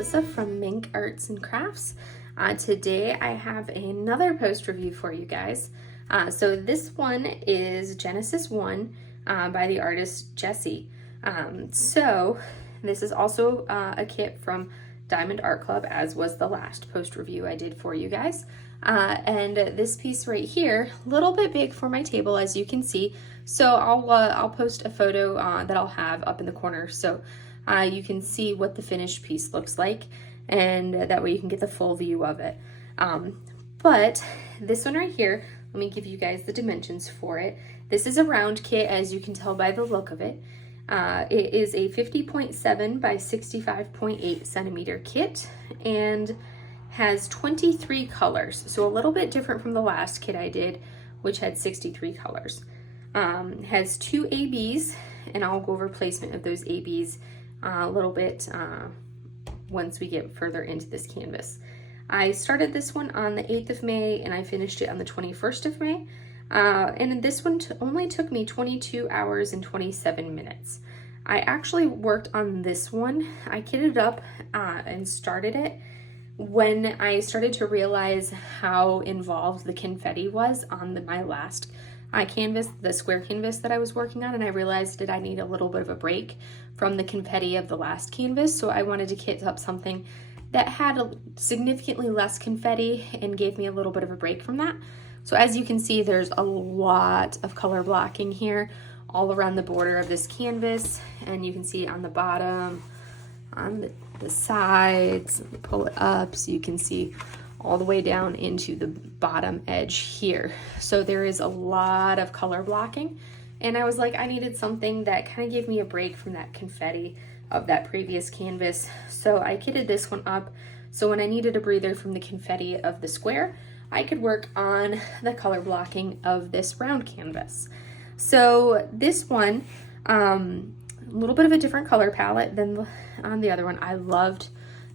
Alyssa from Mink Arts and Crafts. Today I have another post review for you guys. So this one is Genesis 1 by the artist Jehsee. So this is also a kit from Diamond Art Club, as was the last post review I did for you guys. And this piece right here, a little bit big for my table, as you can see. So I'll post a photo that I'll have up in the corner, so you can see what the finished piece looks like, and that way you can get the full view of it. But this one right here, let me give you guys the dimensions for it. This is a round kit, as you can tell by the look of it. It is a 50.7 by 65.8 centimeter kit and has 23 colors, so a little bit different from the last kit I did, which had 63 colors. Has 2 ABs, and I'll go over placement of those ABs a little bit once we get further into this canvas. I started this one on the 8th of May and I finished it on the 21st of May. And this one only took me 22 hours and 27 minutes. I actually worked on this one. I kitted up and started it when I started to realize how involved the confetti was on my last canvas, the square canvas that I was working on, and I realized that I need a little bit of a break from the confetti of the last canvas, so I wanted to kit up something that had significantly less confetti and gave me a little bit of a break from that. So as you can see, there's a lot of color blocking here all around the border of this canvas, and you can see on the bottom, on the sides, pull it up so you can see all the way down into the bottom edge here. So there is a lot of color blocking, and I was like, I needed something that kind of gave me a break from that confetti of that previous canvas. So I kitted this one up so when I needed a breather from the confetti of the square, I could work on the color blocking of this round canvas. So this one, a little bit of a different color palette than on the other one. I loved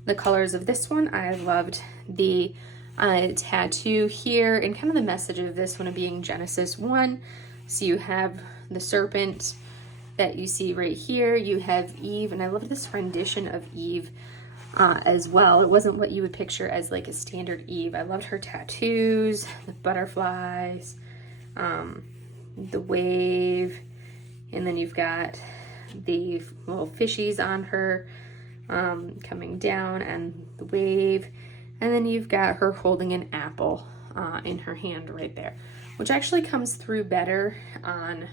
the colors of this one. I loved the tattoo here, and kind of the message of this one being Genesis 1. So you have the serpent that you see right here. You have Eve, and I love this rendition of Eve as well. It wasn't what you would picture as like a standard Eve. I loved her tattoos, the butterflies, the wave, and then you've got the little fishies on her coming down, and the wave, and then you've got her holding an apple in her hand right there, which actually comes through better on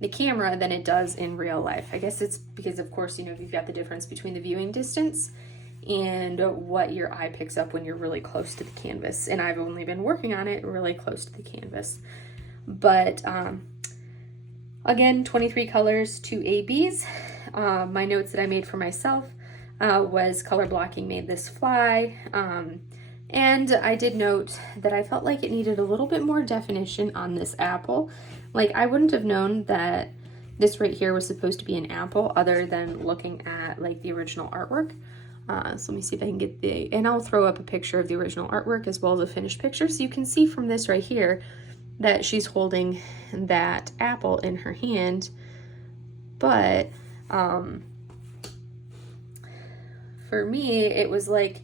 the camera than it does in real life. I guess it's because, of course, you know, you've got the difference between the viewing distance and what your eye picks up when you're really close to the canvas, and I've only been working on it really close to the canvas. But again, 23 colors, 2 ABs. My notes that I made for myself was color blocking made this fly. And I did note that I felt like it needed a little bit more definition on this apple. Like, I wouldn't have known that this right here was supposed to be an apple other than looking at like the original artwork. So let me see if I can get and I'll throw up a picture of the original artwork as well as a finished picture. So you can see from this right here that she's holding that apple in her hand. But for me, it was like,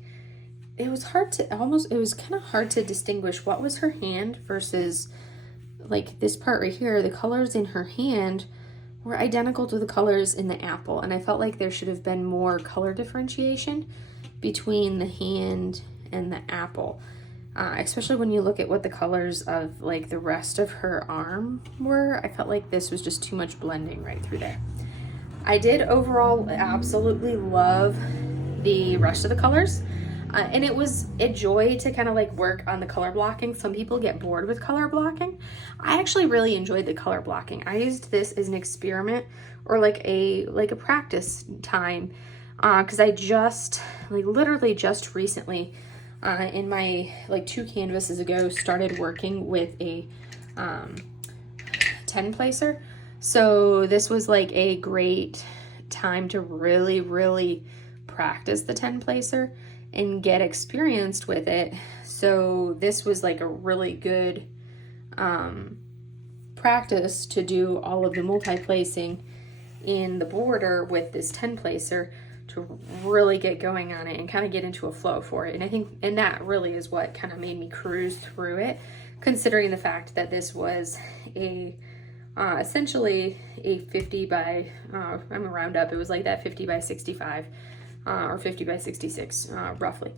it was hard to it was kind of hard to distinguish what was her hand versus like this part right here. The colors in her hand were identical to the colors in the apple, and I felt like there should have been more color differentiation between the hand and the apple, especially when you look at what the colors of like the rest of her arm were. I felt like this was just too much blending right through there. I did overall absolutely love the rest of the colors. And it was a joy to kind of like work on the color blocking. Some people get bored with color blocking. I actually really enjoyed the color blocking. I used this as an experiment or like a practice time, because I just literally just recently in my 2 canvases ago started working with a 10 placer. So this was like a great time to really practice the 10 placer and get experienced with it. So this was like a really good practice to do all of the multi-placing in the border with this 10 placer to really get going on it and kind of get into a flow for it. And I think, and that really is what kind of made me cruise through it, considering the fact that this was a essentially a 50 by, I'm gonna round up, it was like that 50 by 65 or 50 by 66 roughly.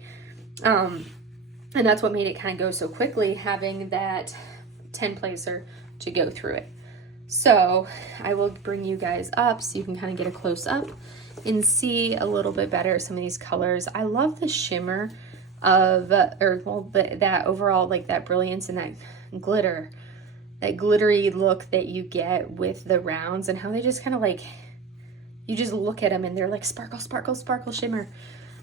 And that's what made it kind of go so quickly, having that 10 placer to go through it. So I will bring you guys up so you can kind of get a close up and see a little bit better some of these colors. I love the shimmer of, that overall, like that brilliance and that glitter, that glittery look that you get with the rounds, and how they just kind of like, you just look at them and they're like sparkle, sparkle, sparkle, shimmer.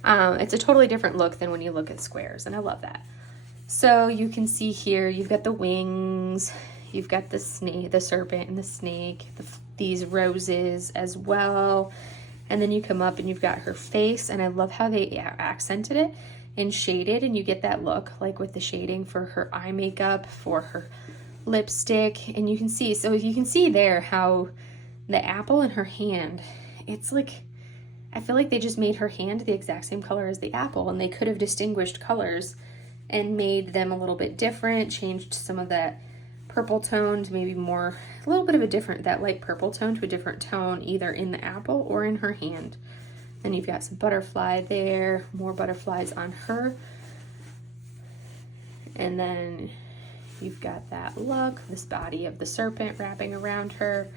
It's a totally different look than when you look at squares, and I love that. So you can see here, you've got the wings, you've got the snake, the serpent and the snake, these roses as well. And then you come up and you've got her face, and I love how they accented it and shaded, and you get that look like with the shading for her eye makeup, for her lipstick. And you can see, so you can see there how the apple in her hand, it's like, I feel like they just made her hand the exact same color as the apple, and they could have distinguished colors and made them a little bit different, changed some of that purple tone to maybe more, a little bit of a different, that light purple tone to a different tone, either in the apple or in her hand. And you've got some butterfly there, more butterflies on her. And then you've got that look, this body of the serpent wrapping around her.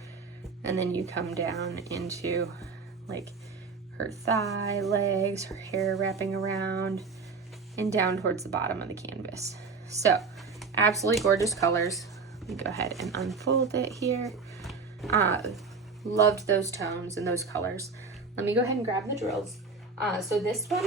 And then you come down into like her thigh, legs, her hair wrapping around, and down towards the bottom of the canvas. So absolutely gorgeous colors. Let me go ahead and unfold it here. Loved those tones and those colors. Let me go ahead and grab the drills. So this one,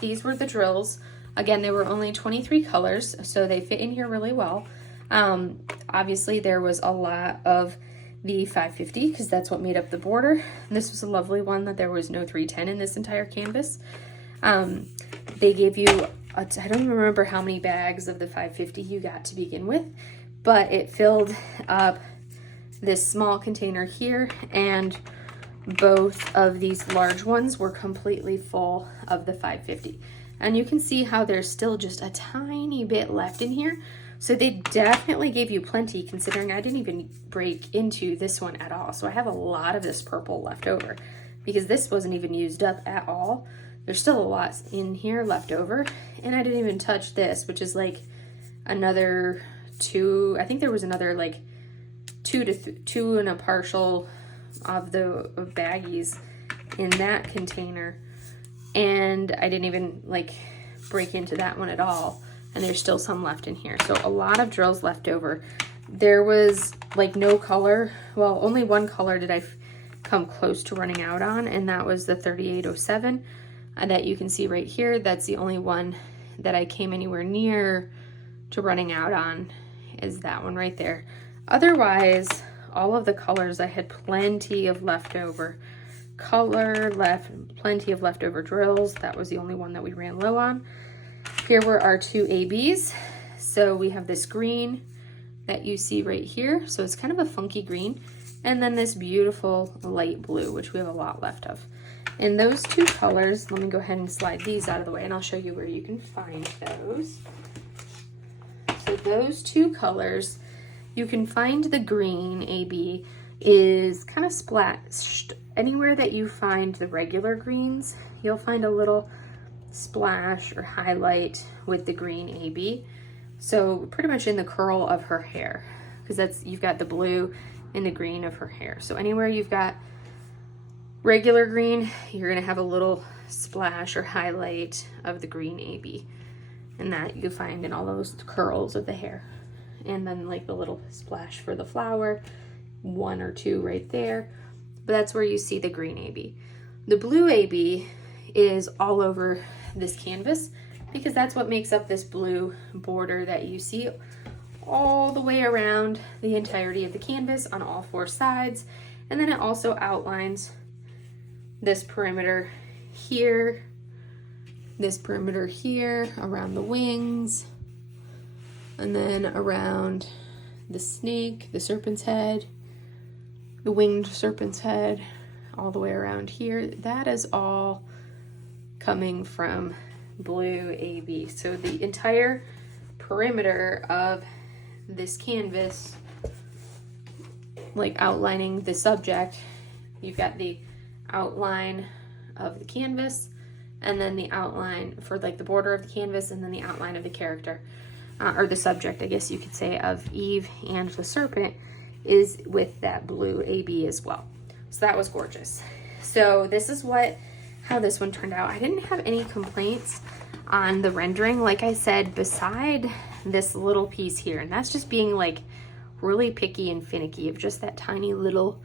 these were the drills. Again, they were only 23 colors, so they fit in here really well. Obviously there was a lot of the 550 because that's what made up the border. And this was a lovely one that there was no 310 in this entire canvas. They gave you, I don't even remember how many bags of the 550 you got to begin with, but it filled up this small container here, and both of these large ones were completely full of the 550. And you can see how there's still just a tiny bit left in here. So they definitely gave you plenty, considering I didn't even break into this one at all. So I have a lot of this purple left over because this wasn't even used up at all. There's still a lot in here left over, and I didn't even touch this, which is like another two, I think there was another like two and a partial of the baggies in that container, and I didn't even like break into that one at all, and there's still some left in here. So a lot of drills left over. There was like no color, well, only one color did I come close to running out on, and that was the 3807 that you can see right here. That's the only one that I came anywhere near to running out on, is that one right there. Otherwise, all of the colors I had plenty of leftover color left, plenty of leftover drills. That was the only one that we ran low on. Here were our two ABs. So we have this green that you see right here. So it's kind of a funky green. And then this beautiful light blue, which we have a lot left of. And those two colors, let me go ahead and slide these out of the way, and I'll show you where you can find those. So those two colors, you can find the green AB is kind of splashed. Anywhere that you find the regular greens, you'll find a little splash or highlight with the green AB. So pretty much in the curl of her hair, because that's, you've got the blue and the green of her hair. So anywhere you've got regular green, you're gonna have a little splash or highlight of the green AB. And that you find in all those curls of the hair. And then like the little splash for the flower, one or two right there. But that's where you see the green AB. The blue AB is all over this canvas because that's what makes up this blue border that you see all the way around the entirety of the canvas on all four sides. And then it also outlines this perimeter here, this perimeter here around the wings, and then around the snake, the serpent's head, the winged serpent's head, all the way around here. That is all coming from blue AB. So the entire perimeter of this canvas, like outlining the subject, you've got the outline of the canvas, and then the outline for like the border of the canvas, and then the outline of the character, or the subject, I guess you could say, of Eve and the serpent is with that blue AB as well. So that was gorgeous. So this is how this one turned out. I didn't have any complaints on the rendering, like I said, beside this little piece here, and that's just being like really picky and finicky of just that tiny little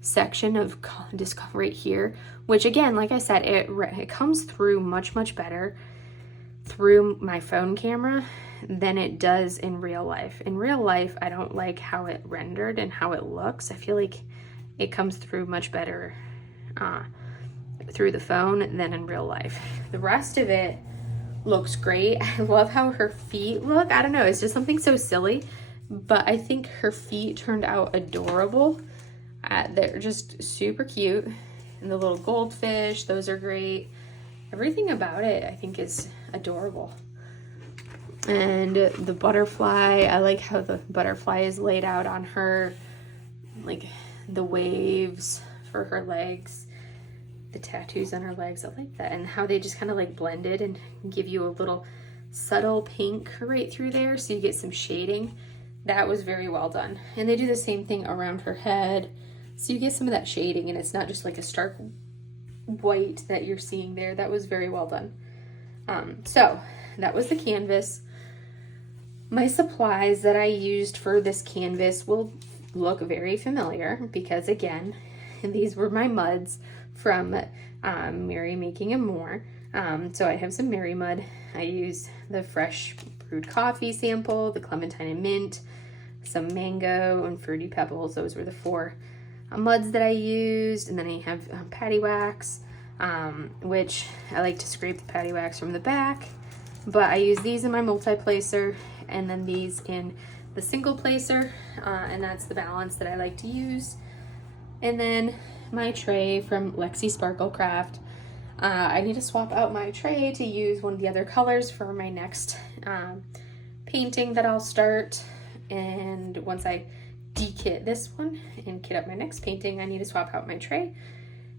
section of just right here, which again, like I said, it comes through much better through my phone camera than it does in real life. In real life, I don't like how it rendered and how it looks. I feel like it comes through much better through the phone than in real life. The rest of it looks great. I love how her feet look. I don't know, it's just something so silly, but I think her feet turned out adorable. They're just super cute. And the little goldfish, those are great. Everything about it, I think, is adorable. And the butterfly, I like how the butterfly is laid out on her, like the waves for her legs, the tattoos on her legs. I like that, and how they just kind of like blended and give you a little subtle pink right through there, so you get some shading. That was very well done. And they do the same thing around her head, so you get some of that shading, and it's not just like a stark white that you're seeing there. That was very well done. So that was the canvas. My supplies that I used for this canvas will look very familiar because, again, these were my muds from Mary Making and More. So I have some Mary mud. I used the fresh brewed coffee sample, the clementine and mint, some mango, and fruity pebbles. Those were the 4 muds that I used. And then I have patty wax, which I like to scrape the patty wax from the back. But I use these in my multi-placer, and then these in the single placer, and that's the balance that I like to use. And then my tray from Lexi Sparkle Craft. I need to swap out my tray to use one of the other colors for my next painting that I'll start. And once I de-kit this one and kit up my next painting, I need to swap out my tray.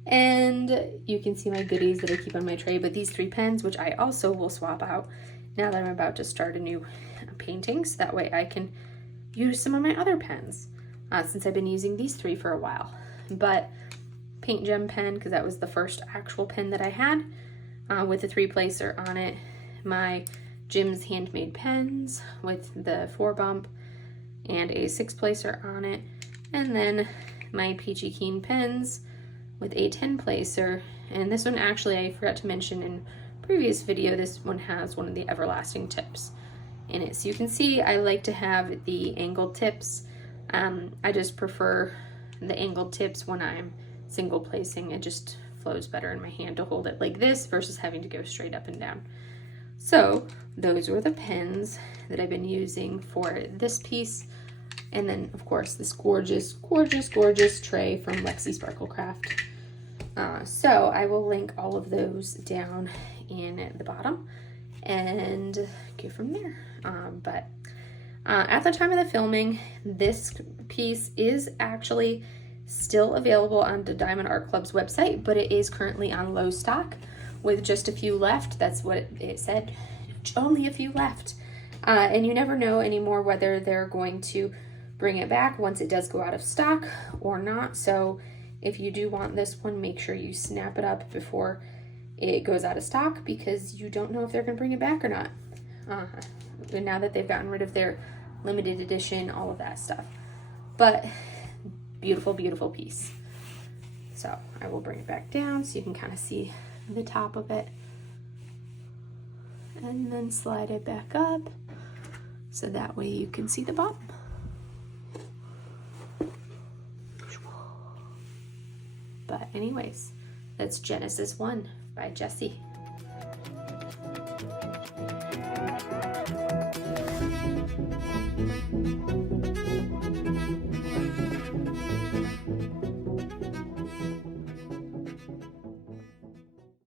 And you can see my goodies that I keep on my tray, but these 3 pens, which I also will swap out now that I'm about to start a new painting, so that way I can use some of my other pens, since I've been using these 3 for a while. But Paint Gem pen, because that was the first actual pen that I had, with the 3-placer on it. My Jim's Handmade pens with the 4-bump and a 6-placer on it. And then my Peachy Keen pens with a 10-placer. And this one, actually, I forgot to mention in previous video, this one has one of the everlasting tips in it. So you can see I like to have the angled tips. I just prefer the angled tips when I'm single placing. It just flows better in my hand to hold it like this versus having to go straight up and down. So those were the pens that I've been using for this piece. And then, of course, this gorgeous tray from Lexi Sparkle Craft. So I will link all of those down in the bottom and go from there. But at the time of the filming, this piece is actually still available on the Diamond Art Club's website, but it is currently on low stock with just a few left. That's what it said, only a few left. And you never know anymore whether they're going to bring it back once it does go out of stock or not. So if you do want this one, make sure you snap it up before it goes out of stock, because you don't know if they're going to bring it back or not. And now that they've gotten rid of their limited edition, all of that stuff. But beautiful piece. So I will bring it back down so you can kind of see the top of it, and then slide it back up so that way you can see the bottom. But anyways, that's Genesis 1 by Jehsee.